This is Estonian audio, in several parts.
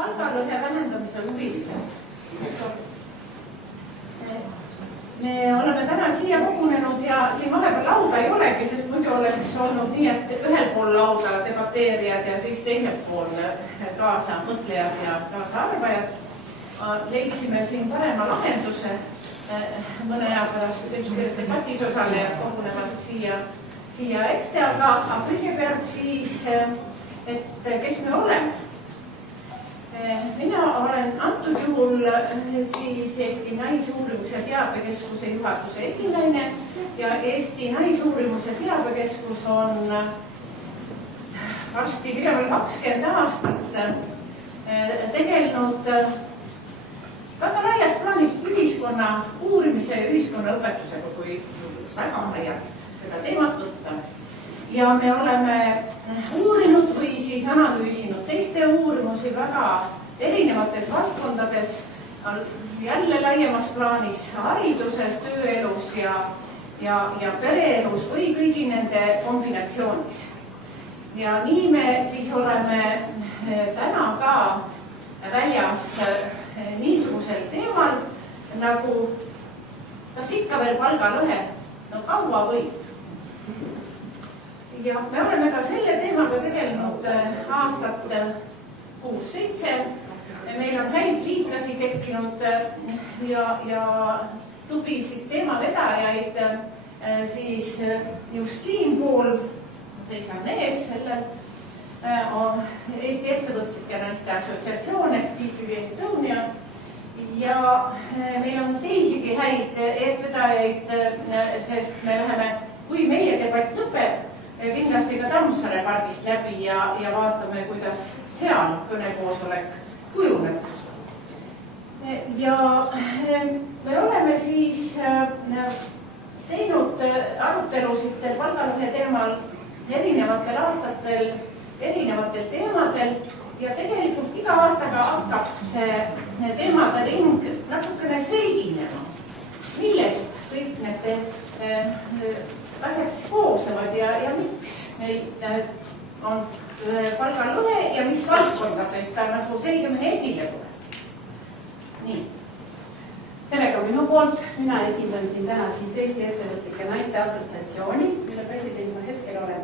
palgalõhe vähendamise huvilised. Me oleme täna siia kogunenud ja siin vahepeal lauda ei olegi, sest muidu oleks olnud nii, et ühel pool lauda debateerijad ja siis teisel pool kaasa mõtlejad ja kaasa arvajad. Leidsime siin parema lahenduse. Mõne aja pärast debatis osalejad kogunevad siia ette, aga kõigepealt siis, et kes me oleme. Mina olen antud juhul siis Eesti Naisuurimus- ja Teabekeskuse juhatuse esinaine ja Eesti Naisuurimus- ja Teabekeskus on varsti ligemale 20 aastat tegelenud väga laias plaanis ühiskonna uurimise ja ühiskonna õpetusega, kui väga laialt seda teemat võtta. Ja me oleme uurinud või siis analüüsinud teiste uurimusi väga erinevates valdkondades, jälle laiemas plaanis hariduses, tööelus ja pereelus või kõigi nende kombinatsioonis. Ja nii me siis oleme täna ka väljas niisugusel teemal nagu kas ikka veel palgalõhe, no kaua võib. Ja me oleme ka selle teemaga tegelenud aastat 6-7. Meil on häid liitlasi tekkinud ja tublisid teemavedajaid siis just siinpool, ma seisan ees sellel, on Eesti Ettevõtlike Naiste Assotsiatsioon ehk B2B Estonia ja meil on teisigi häid eestvedajaid, sest me läheme, kui meie debatt lõpeb, kindlasti ka Tammsaare pargist läbi ja vaatame, kuidas seal kõnekoosolek kujuneb. Ja me oleme siis teinud arutelusid palgalõhe teemal erinevatel aastatel, erinevatel teemadel ja tegelikult iga aastaga hakkab see teemade ring natukene selginema, millest kõik need asjad koosnevad ja miks meil on palgalõhe ja mis valdkondades ta nagu selgemini esile tuleb. Nii. Tere ka minu poolt. Mina esindan siin täna siis Eesti Ettevõtlike Naiste Assotsiatsiooni, mille president ma hetkel olen.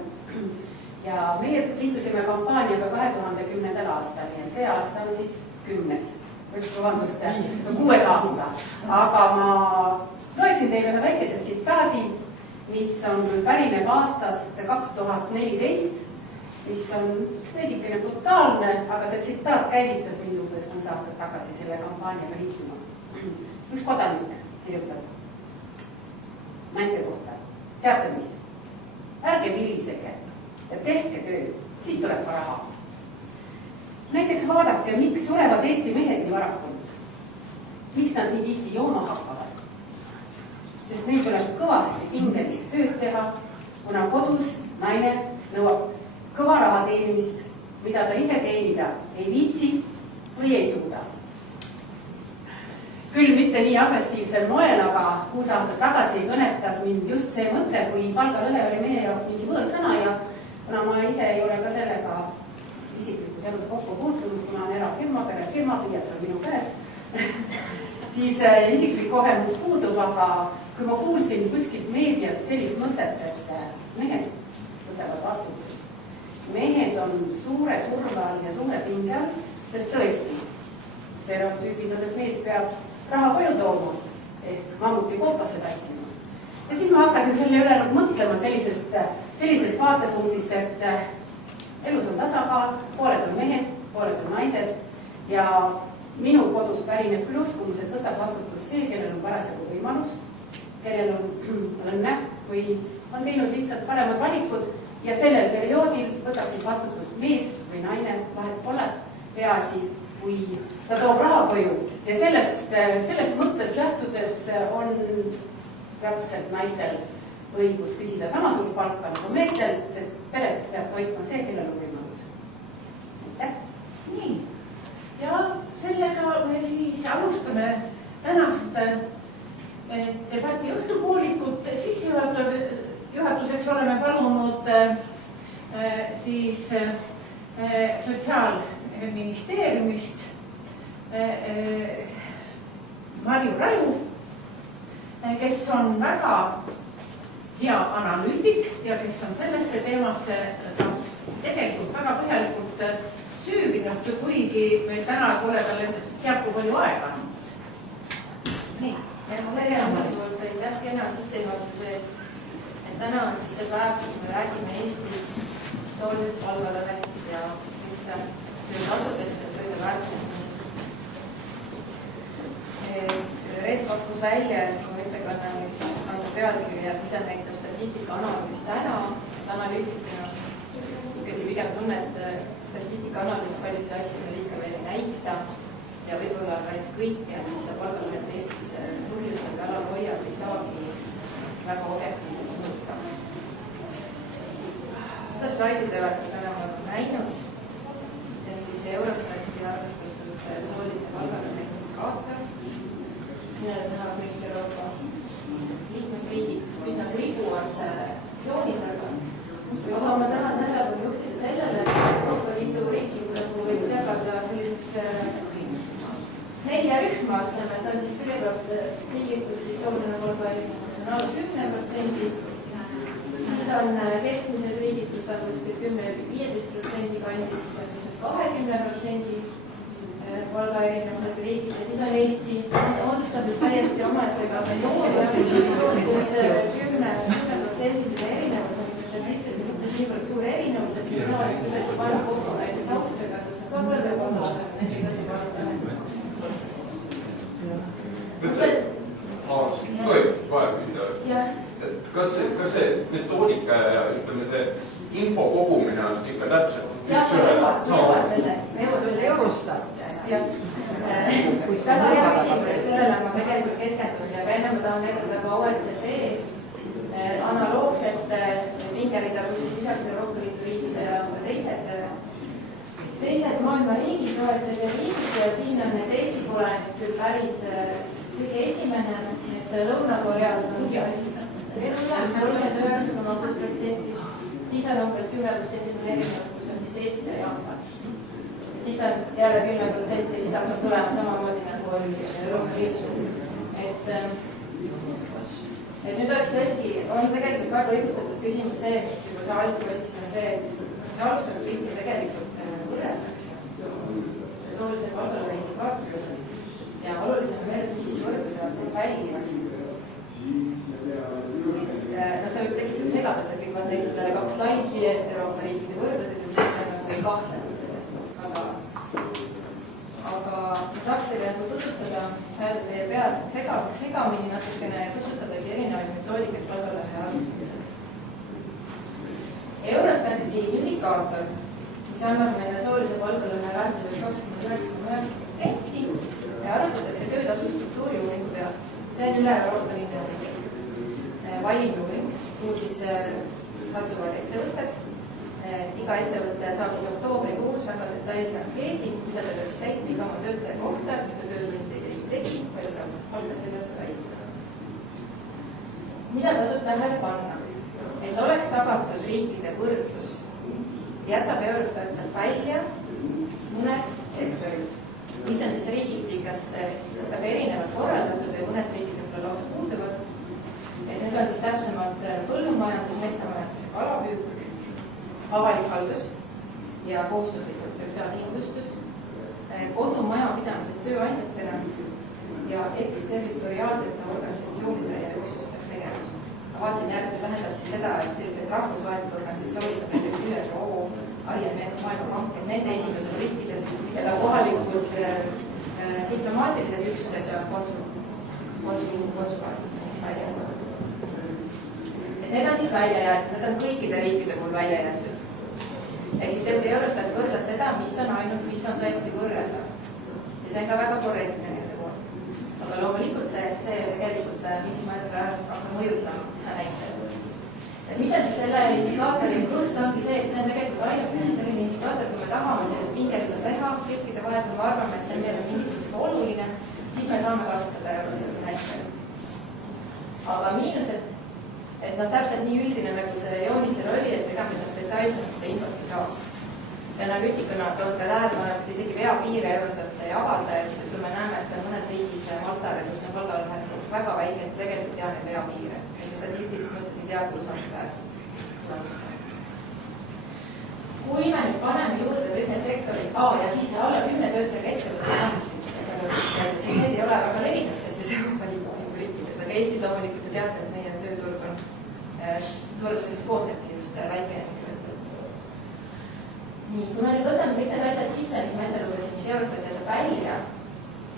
Ja meie liitusime kampaaniaga 2010. aastal, nii et see aasta on siis 6. aasta. Aga ma loeksin teile ühe väikese tsitaadi, mis on pärineb aastast 2014, mis on veidikene brutaalne, aga see tsitaat käivitas mind umbes 6 aastat tagasi selle kampaaniaga liituma. Üks kodanik kirjutab naiste kohta. Teate mis? Ärge virisege ja tehke töö, siis tuleb ka raha. Näiteks vaadake, miks surevad Eesti mehed nii varakult. Miks nad nii tihti jooma hakkavad? Sest neil tuleb kõvasti pingelist tööd teha, kuna kodus naine nõuab kõva raha teenimist, mida ta ise teenida ei viitsi või ei suuda. Küll mitte nii agressiivsel moel, aga 6 aastat tagasi kõnetas mind just see mõte, kui palgalõhe oli meie jaoks mingi võõrsõna ja kuna ma ise ei ole ka sellega isiklikus elus kokku puutunud, kuna on erafirma, perefirma, pliiats on minu käes, siis isiklik kogemus puudub, aga kui ma kuulsin kuskilt meediast sellist mõtet, et mehed võtavad vastutust. Mehed on suure surve all ja suure pinge all, sest tõesti, stereotüübid on, et mees peab raha koju tooma, ehk mammuti koopasse tassima. Ja siis ma hakkasin selle üle mõtlema sellisest vaatepunktist, et elus on tasakaal, pooled on mehed, pooled on naised ja minu kodus pärineb küll uskumus, et võtab vastutust see, kellel on parasjagu võimalus, kellel on õnne või on teinud lihtsalt paremad valikud ja sellel perioodil võtab siis vastutust mees või naine, vahet pole, peaasi, kui ta toob raha koju. Ja sellest mõttes lähtudes on täpselt naistel õigus küsida samasugune palka nagu meestel, sest peret peab toitma see, kellel on võimalus. Aitäh! Nii. Ja sellega me siis alustame tänast debati õhtupoolikut. Juhatuseks oleme palunud siis ministeeriumist Marju Raju, kes on väga hea analüütik ja kes on sellesse teemasse tegelikult väga põhjalikult süüvinud, kuigi meil täna pole talle teab kui palju aega. Nii, aitäh kena sissejuhatuse eest. Täna on siis see päev, kus me räägime Eestis soolisest palgalõhest ja üldse töötasudest ja tööde väärtustamisest. Red pakkus välja, et kui ettekanne on siis kanda pealkirja, mida näitab statistikaanalüüs täna, et analüütikuna ikkagi pigem tunne, et statistikaanalüüs paljusid asju meil ikka veel ei näita ja võib-olla päris kõike, mis seda palgalõhet Eestis põhjustab ja alal hoiab, ei saagi väga objektiivselt muuta. Seda slaidi te olete täna näinud. See on siis Eurostati arvestatud soolise palgalõhe indikaator, millele täna kõik Euroopa liikmesriigid üsna tribuvase joonisega. Aga ma tahan tähelepanu juhtida sellele, et Euroopa Liidu riiklikku võiks jagada selliseks 4 rühma, ütleme, et on siis kõigepealt riigikus siis sooline palgaerinevus on alla 10%, siis on keskmised riigitustasud 10–15% kandis, siis on 20% palgaerinevused riigid ja siis on Eesti moodustades täiesti omaette kategooria, sest 10% erinevus on statistiliselt mitte niivõrd suur erinevus, et mina olen kuidagi palju kokku näiteks Austriaga, kus on ka võrre palgalõhe, nende kõige palgalõhe. Kas see metoodika ja ütleme see info kogumine on ikka täpselt? Jah, me jõuad selle, me jõuad veel Eurostat. Väga hea küsimus ja sellele ma tegelikult keskendunud ja enne ma tahan näidata ka OECD analoogset pingerida, kus lisaks Euroopa Liidu riikidele on ka teised maailma riigid, OECD riigid ja siin on need Eesti pole küll päris kõige esimene, et Lõuna-Koreas on 39,6%, siis on umbes 10% erinevus, kus on siis Eesti ja Jaapan. Siis on jälle 10% ja siis hakkab tulema samamoodi nagu oli Euroopa Liidus. Et nüüd oleks tõesti, on tegelikult väga õigustatud küsimus see, mis juba saalis tõestis on see, et alustusel riiki tegelikult võrreldakse soolise palgalõhe indikaatoriga ja olulisem on veel, mis siis võrdlusevad välja. No see võib tekitada segadust, et kõik on teinud 2 slaidi, et Euroopa riikide võrdlused ja mis nagu ei kahtlema selles. Aga ma tahaks teile tutvustada, hääldada meie pead segamini natukene ja tutvustadagi erinevaid metoodikaid palgalõhe arvutamisel. Eurostati indikaator, mis annab meile soolise palgalõhe väärtusele 29,9% ja arvutatakse töötasu struktuuri uuringu pealt. See on üle Euroopa Liidu valimiuuring, kuhu siis satuvad ettevõtted. Iga ettevõte saab siis oktoobrikuus väga detailse ankeedi, mida ta peaks täitma iga oma töötaja kohta, mida töötund tegi, palju ta palka sellest sai. Mida tasub tähele panna? Et oleks tagatud riikide võrdlus, jätab Eurostat sealt välja mõned sektorid, mis on siis riigiti kas väga erinevalt korraldatud või mõnes riigis võib-olla lausa puuduvad. Et need on siis täpsemalt põllumajandus, metsamajandus ja kalapüük, avalik haldus ja kohustuslikult sotsiaalkindlustus, kodumajapidamised tööandjatena ja eksterritoriaalsete organisatsioonide ja üksuste tegevus. Ma vaatasin järgmise tähendab siis seda, et sellised rahvusvahelised organisatsioonid, näiteks ÜRO, IMF, Maailmapank, et nende esindused riikides ja kohalikud diplomaatilised üksused ja konsulaasid väljas. Need on siis välja jäetud, need on kõikide riikide puhul välja jäetud. Ehk siis tegelikult Eurostat võrdleb seda, mis on tõesti võrreldav. Ja see on ka väga korrektne nende poolt. Aga loomulikult see tegelikult mingis mõttes hakkab mõjutama näitajad. Mis on siis selle indikaatori pluss ongi see, et see on tegelikult ainult selline indikaator, kui me tahame sellest pingerida teha, riikide vahet, kui me arvame, et see meil on mingisugune oluline, siis me saame kasutada Eurostati näitajaid. Aga miinused, et täpselt nii üldine, nagu see joonisel oli, et ega me sealt detailselt seda infot ei saa. analüütikuna toon ka tähelepanu, et isegi veapiire Eurostat ei avalda, et kui me näeme, et see on mõnes riigis Maltale, kus on palgalõhe väga väike, et tegelikult ei tea neid veapiire. Statistiliselt mõttes ei tea, kus on seda. Kui me nüüd paneme juurde kõik need sektorid, ja siis alla 10 töötajaga ettevõtted, siis need ei ole väga levinud Eestis Euroopa Liidu riikides, aga Eestis loomulikult te teate, et meie tööturg on suures osas koosnebki just väike. Nii, kui me nüüd võtame kõik need asjad sisse, mis ma ette lugesin, mis Eurostat jätab välja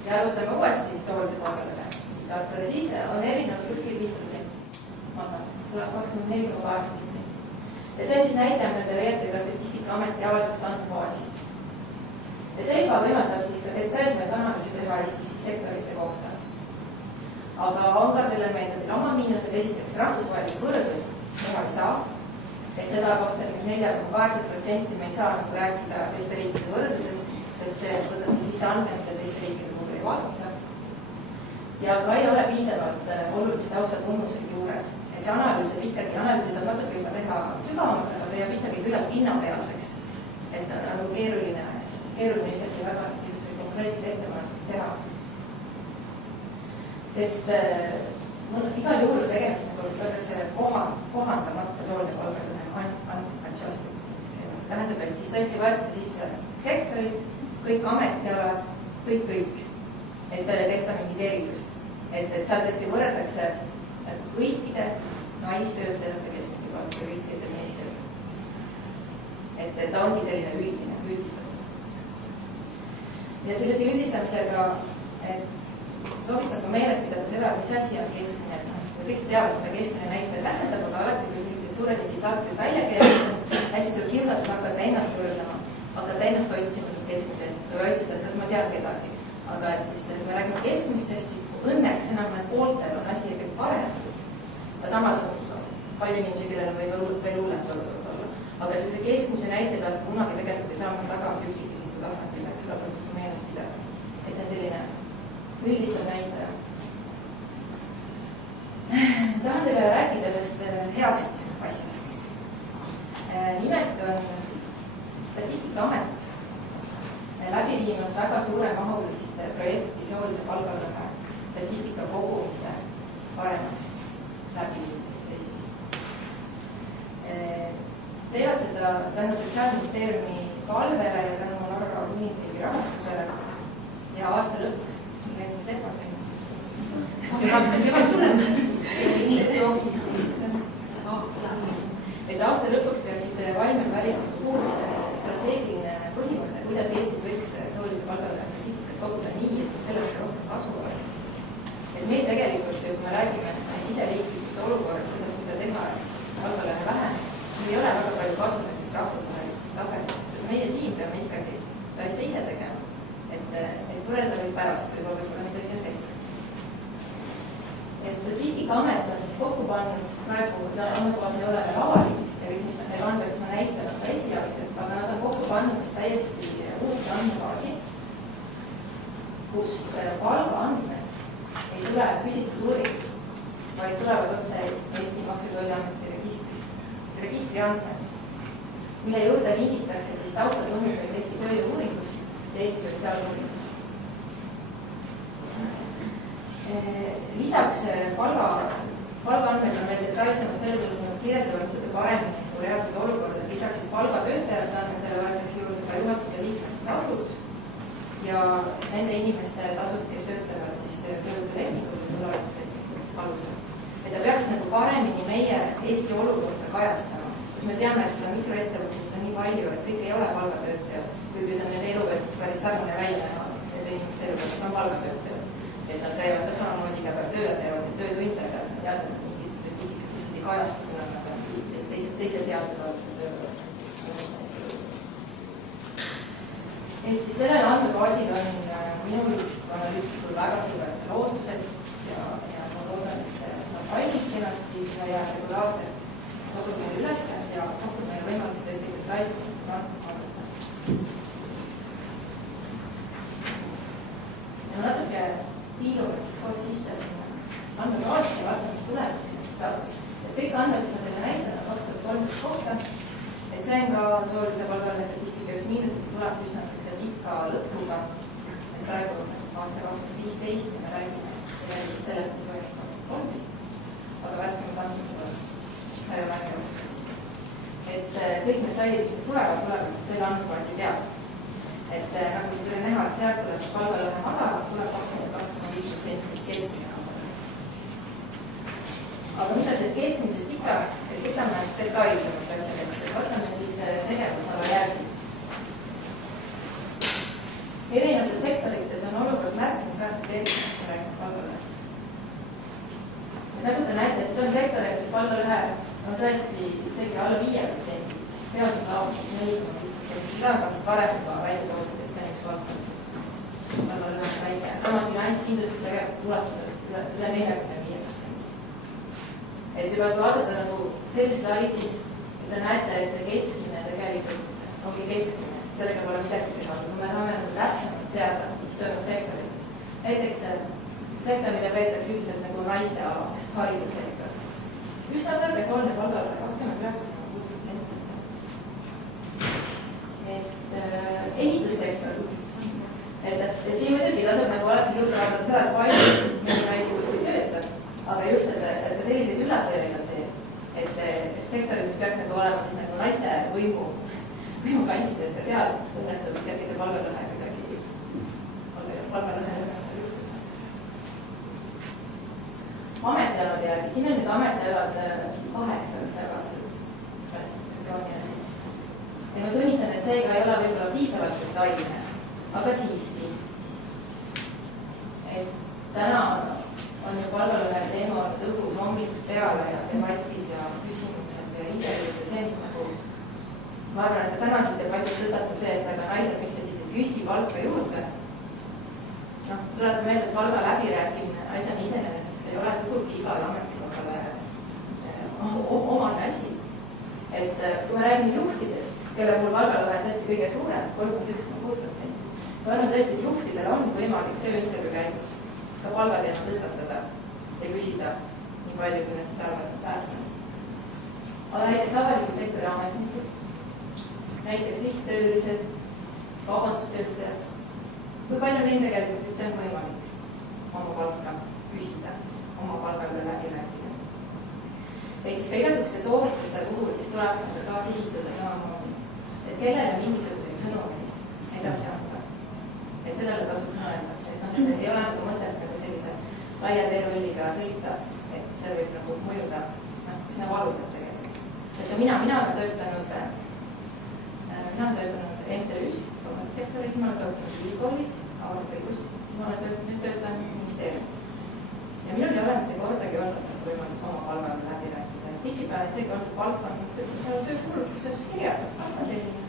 ja arutame uuesti soolise palgalõhe, siis on erinevus kuskil 5%. Tuleb 24,8%. Ja see on siis näitaja, mida te leiate ka Statistikaameti avalikust andmebaasist. Ja see juba võimaldab siis ka detailsemaid analüüsi teha Eestis sektorite kohta. Aga on ka sellel meetodil oma miinused, esiteks rahvusvahelist võrdlust teha ei saa. Et seda kohta 4,8% me ei saa rääkida teiste riikide võrdluses, sest see võtab sisse andmed, mida teiste riikide puhul ei vaadata. Ja ka ei ole piisavalt olulisi taustatunnuseid juures. Et see analüüsi saab natuke juba teha sügavamalt, aga ta jääb ikkagi küllalt hinnapealseks. Et on nagu keeruline ikkagi väga konkreetseid ettepanekuid teha. Sest igal juhul tegemist, nagu öeldakse, kohandamata sooline palgalõhe unadjusted. See tähendab, et siis tõesti võetakse sisse sektorid, kõik ametialad, kõik. Et seal ei tehta mingit erisust. Et seal tõesti võrreldakse kõikide naistöötajate keskmise palka ja kõikide meestöötajate. Et ta ongi selline üldistatud. Ja sellise üldistamisega soovitan ka meeles pidada seda, mis asi on keskmine. Kõik teavad, mida keskmine näitaja tähendab, aga alati, kui sellised suured indikaatorid välja keerulised, hästi seal kiusatud hakata ennast võrdlema, hakata ennast otsima keskmiselt või otsida, et kas ma tean kedagi. Aga et siis, kui me räägime keskmistest, siis õnneks enam pooltel on asi kõik parem. Ja samas on palju inimesi, kellel võib veel hullem olukord olla. Aga see keskmise näite pealt kunagi tegelikult ei saa tagasi üksikisiku tasandil, et seda tasub meeles pidada. Et see on selline üldistav näitaja. Tahan teile rääkida ühest heast asjast. Nimelt on Statistikaamet läbi viimas väga suuremahulist projekti soolise palgalõhe statistika kogumise paremaks läbiviimiseks Eestis. Teevad seda tänu Sotsiaalministeeriumi palvele ja tänu Norra Kuningriigi rahastusele ja aasta lõpuks et aasta lõpuks peaks siis valmima välistatud uus strateegiline põhimõte, kuidas Eestis võiks soolise palgalõhe statistikat koguda nii, et sellest rohkem kasu oleks. Et meil tegelikult, kui me räägime siseriiklikust olukorrast, sellest, mida teha palgalõhe vähenemist, meil ei ole väga palju kasu nendest rahvusvahelistest tabelitest. Meie siin peame ikkagi asja ise tegema, et võrrelda võib pärast, võib-olla midagi on tehtud. Et Statistikaamet on siis kokku pannud, praegu see andmebaas ei ole veel avalik ja kõik, mis need andmed, mis ma näitan, on ka esialgsed, aga nad on kokku pannud siis täiesti uudse andmebaasi, kust palgaandmed ei tule küsitlusuuringust, vaid tulevad otse Eesti Maksu- ja Tolliameti registri andmed, mille juurde lingitakse siis taustatunnuseid Eesti tööjõu-uuringust ja Eesti sotsiaaluuringust. Lisaks palgaandmed on veel detailsemad selles osas, nad kirjeldavad natuke paremini kui reaalsed olukorda. Lisaks siis palgatöötajate andmetele võetakse juurde ka juhatuse liikmete tasud ja nende inimeste tasud, kes töötavad siis töölepingul või tulemuslepingul alusel. Et ta peaks nagu paremini meie Eesti olukorda kajastama, kus me teame, et seda mikroettevõtlust on nii palju, et kõik ei ole palgatöötajad, kuigi on nende elu päris sarnane välja näha, nende inimeste elu, kes on palgatöötajad. Et nad käivad ka samamoodi iga päev tööle, teevad neid töötunde, aga see on jälle mingis statistikas lihtsalt ei kajastu, kuna nad on teise seaduse alusel tööle. Et siis sellel andmebaasil on minul analüütikul väga suured lootused ja ma loodan, et see saab valmis kenasti ja regulaarselt kodub meil üles ja pakub meile võimalusi tõesti detailselt vaadata. Ja natuke piilume siis koos sisse andmebaasi ja vaatame, mis tulemusi saab. Kõik andmed, mis ma teile näitan, on 2013 kohta. Et see on ka soolise palgalõhe statistika üks aasta 2015 ja me räägime sellest, mis toimus 2013, aga värskemad andmed on väga märgavast. Et kõik need slaidid, mis tulevad selle andmebaasi pealt. Et nagu siis oli näha, et sealt tuleb palgalõhe madalalt, tuleb 22,5% keskmine palgalõhe. aga mida sellest keskmisest ikka, et võtame detailsemalt asjad, et võtame siis tegevusala järgi. Erinevates sektorites on olukord märkimisväärselt erinev palgalõhest. Nagu te näete, siis on sektoreid, kus palgalõhe on tõesti isegi alla 5%, teadusalavutus 4,5%, seda on ka vist varem juba välja toodud, et see on üks valdkond, kus palgalõhe on väike. Samas finantskindlustustegevus ulatudes üle 45%. Et juba kui vaadata nagu sellist slaidi, et te näete, et see keskmine tegelikult ongi keskmine, sellega pole midagi teha, kui me tahame nagu täpsemalt teada, mis toimub sektorites. Näiteks sektor, mida peetakse üldiselt nagu naiste alaks, haridussektor. Üsna kõrge soolne palgalõhe 29,6%. Ehitussektor. Et siin muidugi tasub nagu alati juurde vaadata seda, et palju mõni naisi kuskil töötab, aga just, et ka selliseid üllatajaid on sees, et sektorid, mis peaks nagu olema siis nagu naiste võimukantsid, et ka seal õnnestub ikkagi see palgalõhe kuidagi õnnestub juhtuda. Ametialade järgi, siin on nüüd ametialad 8 jagatud klassifikatsiooni järgi. Ja ma tunnistan, et seega ei ole võib-olla piisavalt detailne, aga siiski. Et täna on ju palgalõhe teema olnud õhus hommikust peale ja debatid ja küsimused ja intervjuud ja see, mis nagu ma arvan, et tänases debatis tõstatub see, et aga naised, miks te siis ei küsi palka juurde? Noh, tuletan meelde, et palga läbirääkimine asjana iseenesest ei ole sugugi igale ametikohale omane asi. Et kui me räägime juhtidest, kelle puhul palgalõhe tõesti kõige suurem, 31,6%, siis arvan tõesti, et juhtidel on võimalik tööintervjuu käigus ka palgateema tõstatada ja küsida nii palju, kui nad siis arvavad väärtama. Aga näiteks avaliku sektori ametnikud, näiteks lihttöölised, kaubandustöötajad, kui palju neil tegelikult üldse on võimalik oma palka küsida, oma palga üle läbi rääkida. Ehk siis ka igasuguste soovituste puhul siis tuleb seda ka sihitada samamoodi, et kellele mingisuguseid sõnumeid edasi anda. Et sellele tasuks mõelda, et ei ole nagu mõtet nagu sellise laia teerulliga sõita, et see võib nagu mõjuda üsna valusalt tegelikult. Et mina olen töötanud MTÜ-s, sektoris, ma olen töötanud ülikoolis, avaliku õigust, ma nüüd töötan ministeeriumis. Ja minul ei ole mitte kordagi olnud võimalik oma palgaga läbi rääkida. Tihtipeale see kord palk on töökuulutuses kirjas, et palk on selline.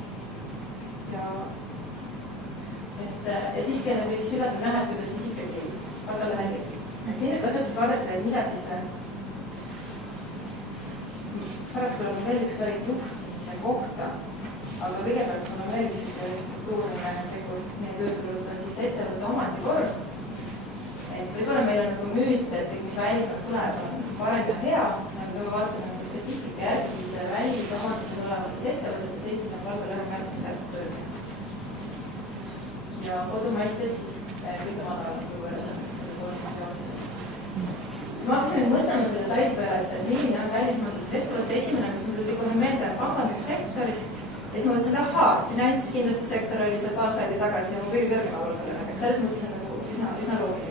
Ja siis kellel või siis üllatab näha, kuidas siis ikkagi palgalõhe tekib. Siin nüüd tasub siis vaadata, et mida siis pärast tuleb veel üks slaid juhtimise kohta. Aga kõigepealt on veel üks struktuurne tegur, need tööturud on siis ettevõtte omandikord. Et võib-olla meil on nagu müüt, et mis välismaalt tuleb, on parem ja hea. Nagu kui vaatame statistika järgi, siis välisomanduses olevates ettevõtetes Eestis on palgalõhe märkimisväärselt kõrge. Ja kodumaistes siis kõige madalam kui võrrelda selle soolise teaduse. Ma hakkasin nüüd mõtlema selle slaidi peale, et milline on välismaanduses ettevõtte esimene, mis mul tuli kohe meelde pangandussektorist. Ja siis ma mõtlesin, et ahaa, finantskindlustussektor oli seal paar slaidi tagasi ja mu kõige kõrgema palgalõhe. Selles mõttes on nagu üsna loogiline.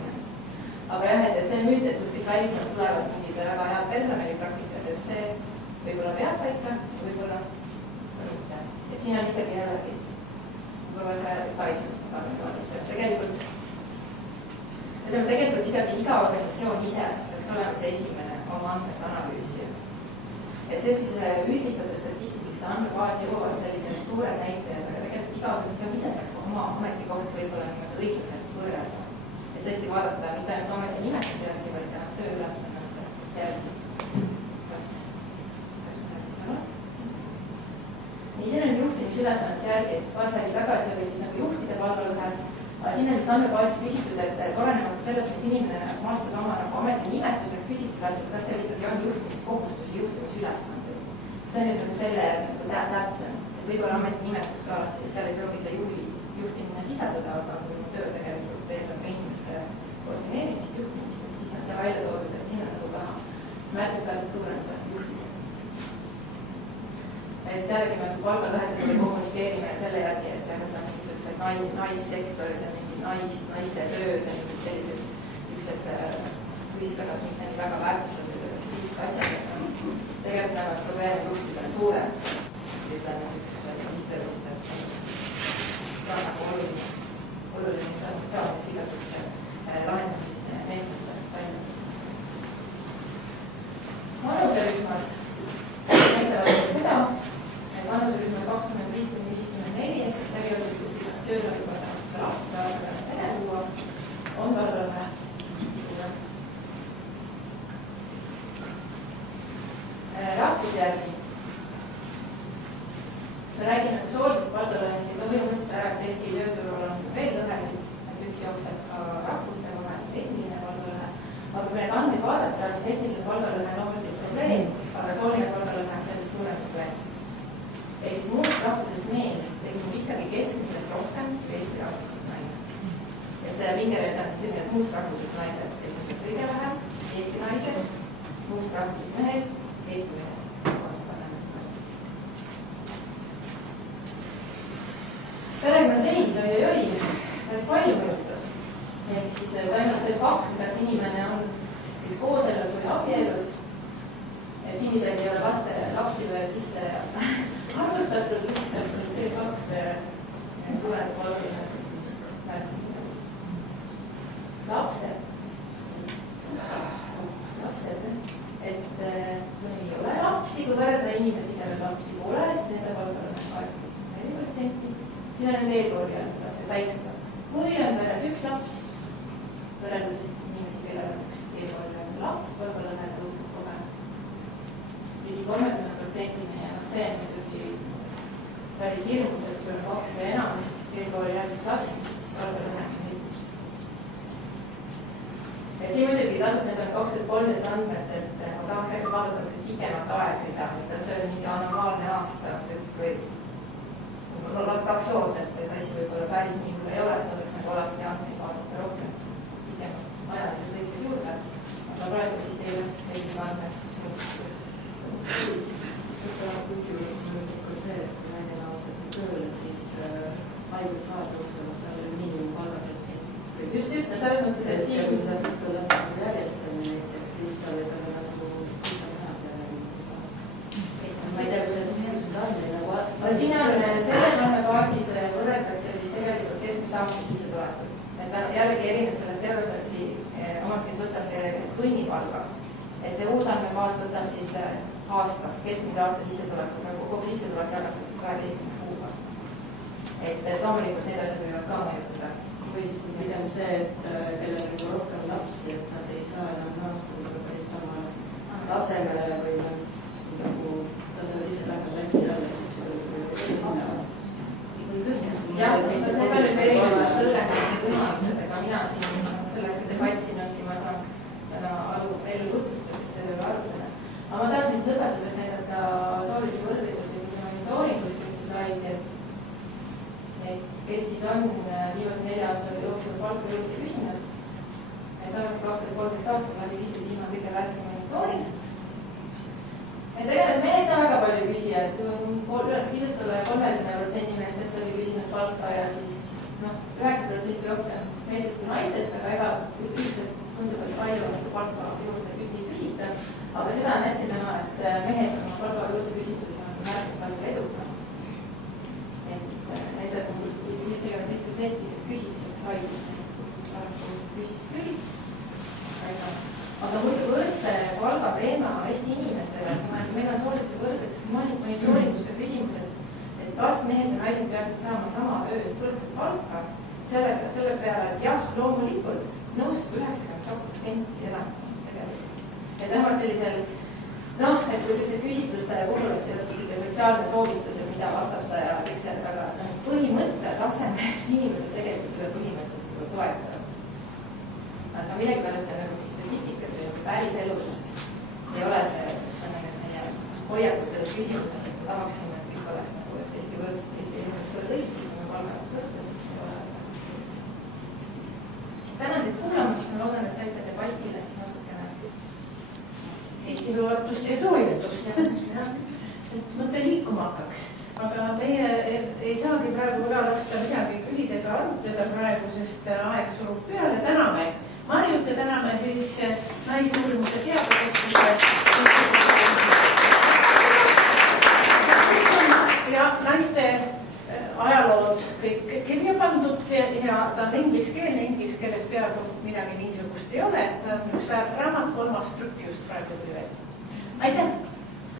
Aga jah, et see müüt, et kuskilt välismaalt tulevad mingid väga head personalipraktikad, et see võib-olla peab paika, võib-olla mitte. Et siin on ikkagi jällegi võib-olla ka detailselt. Tegelikult ikkagi iga organisatsioon ise peaks olema see esimene oma andmete analüüsija. Et sellise üldistatud statistilisse andmebaasi jõuavad sellised suured näitajad, aga tegelikult iga organisatsioon ise saaks oma ametikohti võib-olla niimoodi õiglaselt võrrelda. Et tõesti vaadata mitte ainult ameti nimetuse järgi, vaid ka tööülesannete järgi. Kas midagi seal on? Nii, see on juhtimisülesannete järgi, et paar slaidi tagasi oli siis nagu juhtide palgalõhe. Aga siin on siis andmebaasis küsitud, et olenemata sellest, mis inimene vastas oma nagu ameti nimetuseks, küsitud, kas teil ikkagi on juhtimiskohustusi, juhtimisülesandeid. See on nüüd nagu selle nagu täpsem, et võib-olla ameti nimetus ka alati, seal ei pruugi see juhtimine sisaldada, aga kui töö tegelikult teeb ka inimeste et jällegi me palgalõhedega kommunikeerime selle järgi, et võtame mingisugused naissektorid ja mingid naiste tööd ja mingid sellised ühiskonnas mitte nii väga väärtustatud ja prestiižsed asjad. Tegelikult näevad probleeme juhtidele suurem, ütleme selliste mitteõigustele väga oluline informatsioon, mis igasuguste lahendamise meetmete välja. Vanuserühmad näitavad seda, et vanuserühmas 25–54 ehk siis perioodil, kus lisaks tööle võib olla seda lapsi saada ja pere luua, on palgalõhe. Rahvuse järgi me räägime soolisest palgalõhest, ei tohi unustada ära, et Eesti tööturul on veel lõhesid, et üks jookseb ka rahvuste vahel, etniline palgalõhe. Aga kui need andmeid vaadata, siis etniline palgalõhe on loomulikult probleem, aga sooline palgalõhe on sellest suurem probleem. Ehk siis muust rahvusest mees teenib ikkagi keskmiselt rohkem kui Eesti rahvusest naine. Et see pingerell on siis selline, et muust rahvusest naised keskmiselt kõige vähem, Eesti naised, muust rahvusest mehed, Eesti mehed. Perekonnaseis oli päris palju mõjutab. Ehk siis ainult see fakt, kuidas inimene on siis kooselus või abielus, et siin isegi ei ole lapsi veel sisse arvutatud, lihtsalt see fakt suurendab oluliselt väärtusel. Lapsed, et kui ei ole lapsi, kui võrrelda inimesi, kellel lapsi pole, siis nende palgal on 84%. Siin on veel korjanud lapsed, väiksed lapsed. Kui on peres üks laps, võrreldes inimesi, kellel on üks eelkorjanud laps, palgalõhe tõuseb kohe ligi 30% ja see on muidugi päris hirmus, et kui on 2 või enam eelkorjanud last, siis palgalõhe on nii. Et siin muidugi tasuks need on 2013 andmed, et ma tahaks äkki vaadata pikemat aega, kas see on mingi anomaalne aasta või mul on 2 lood, et asju võib-olla päris nii kui ei ole, et tasaks nagu alati andmeid vaadata rohkem pikemast ajalises lõikes juurde. Aga praegu siis teile sellised andmed suhtes. Kuigi ka see, et kui naine naaseb tööle, siis haigusrahad tõusevad talle miinimumpalgatakse. Just, selles mõttes, et siin... Kui seda tükku lastud järjestamine näiteks, siis ta võib olla nagu pikka näha peale. Ma ei tea, kuidas niisugused andmeid nagu vaatama. Siin on selles andmebaasis võrreldakse siis tegelikult keskmise aasta sissetulekut. Et jällegi erineb sellest Eurostati omast, kes võtab tunnipalga. Et see uus andmebaas võtab siis aasta, keskmise aasta sissetulekut, nagu kogu sissetulek jagatud 12 kuuga. Et loomulikult need asjad võivad ka mõjutada. Või siis on pigem see, et kellel on rohkem lapsi, et nad ei saa enam naasta päris samale tasemele või nagu tasel ise väga läbi jälle. Jah, need on erinevad tõlgendamise võimalused, aga mina siin selleks debatt siin ongi, ma saan täna ellu kutsutud, et selle üle arutleda. Aga ma tahaksin lõpetuseks näidata soolise võrdõiguslikkuse monitooringut, kes siis on viimase 4 aasta jooksul palka juurde küsinud. Et ainult 2013 aastal läbi viidud ilma kõige värske monitooring. Ja tegelikult mehed on väga palju küsijaid, viidutule 30% meestest oli küsinud palka ja siis 9% rohkem meestest kui naistest, aga ega üldiselt tundub, et palju on palka juurde küsida. Aga seda on hästi näha, et mehed on palka juurde küsimuses märkimisväärselt edukad. Et 75%, kes küsis, said, küsis küll. Aga muidu võrdse palga teema Eesti inimestele, meil on soolise võrdleks monitooringus ka küsimused, et kas mehed ja naised peaksid saama sama tööst võrdset palka, selle peale, et jah, loomulikult nõustub 92% elanikkonnast tegelikult. Et vähemalt sellisel, et kui sellise küsitluste puhul, et jätaksite sotsiaalne soovitus, et mida vastata ja kõik see, aga põhimõtte taseme inimesed tegelikult seda põhimõtet toetavad. Aga millegipärast see nagu siis statistikas või päris elus ei ole see meie hoiakud selles küsimuses, et tahaksime, et kõik oleks nagu, et Eesti inimesed võrdõiguslikud, kui me palgavad võrdselt, siis ei ole. Tänan teid kuulamast, ma loodan, et saite debatile siis natukene sissejuhatust ja soojutust. Mõte liikuma. toimuma hakkaks. Aga meie ei saagi praegu ka lasta midagi küsida ega arutleda praegu, sest aeg surub peale. Täname Marjut ja täname siis Naisuurimuse Teabekeskuse ja naiste ajalood kõik kirja pandud ja ta on ingliskeelne, inglise keeles peaaegu midagi niisugust ei ole. Ta on üks raamat, 3. trükk just praegu tuli veel. Aitäh!